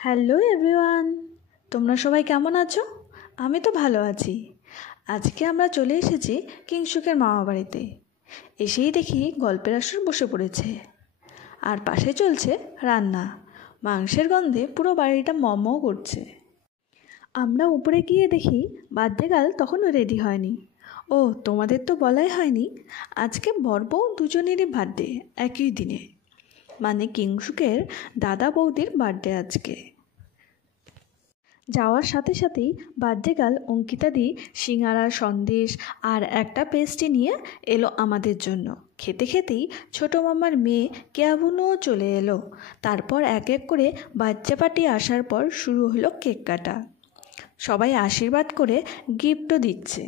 Hello everyone, তোমরা সবাই কেমন আছো? আমি তো ভালো আছি। আজকে আমরা চলে এসেছি কিংশুকের মামা বাড়িতে। এসেই দেখি গল্পের আসর বসে পড়েছে, আর পাশে চলছে রান্না। মাংসের গন্ধে পুরো বাড়িটা মমও করছে। আমরা উপরে গিয়ে দেখি বাদ্যেকাল তখনও রেডি হয়নি। ও, তোমাদের তো বলাই হয়নি, আজকে বর বউ দুজনেরই বার্থডে একই দিনে, মানে কিংশুকের দাদা বৌদির বার্থডে আজকে। যাওয়ার সাথে সাথেই বার্থডে অঙ্কিতাদি সিঙ্গারা, সন্দেশ আর একটা পেস্ট্রি নিয়ে এলো আমাদের জন্য। খেতে খেতেই ছোটো মামার মেয়ে কেয়াবুনুও চলে এলো। তারপর এক এক করে বাচ্চা পার্টি আসার পর শুরু হলো কেক কাটা। সবাই আশীর্বাদ করে গিফটও দিচ্ছে।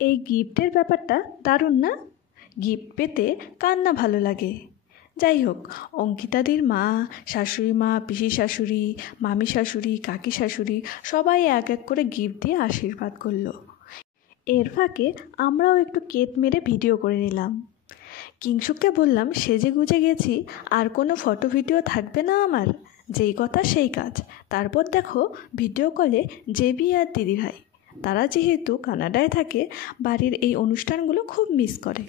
এই গিফটের ব্যাপারটা দারুণ না? গিফট পেতে কার না ভালো লাগে। যাই হোক, অঙ্কিতাদির মা, শাশুড়ি মা, পিসি শাশুড়ি, মামি শাশুড়ি, কাকি শাশুড়ি সবাই এক এক করে গিফট দিয়ে আশীর্বাদ করলো। এর ফাঁকে আমরাও একটু কেক মেরে ভিডিও করে নিলাম। কিংশুককে বললাম সেজে গুজে গেছি, আর কোনো ফটো ভিডিও থাকবে না আমার, যেই কথা সেই কাজ। তারপর দেখো ভিডিও কলে জেবি আর দিদিভাই, তারা যেহেতু কানাডায় থাকে, বাড়ির এই অনুষ্ঠানগুলো খুব মিস করে,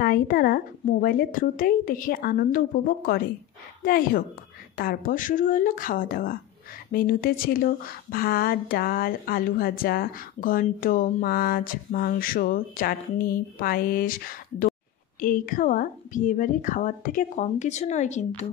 তাই তারা মোবাইলের থ্রুতেই দেখে আনন্দ উপভোগ করে। যাই হোক, তারপর শুরু হলো খাওয়া দাওয়া। মেনুতে ছিল ভাত, ডাল, আলু ভাজা, ঘন্ট, মাছ, মাংস, চাটনি, পায়েস। এই খাওয়া বিয়েবাড়ির খাওয়ার থেকে কম কিছু নয় কিন্তু।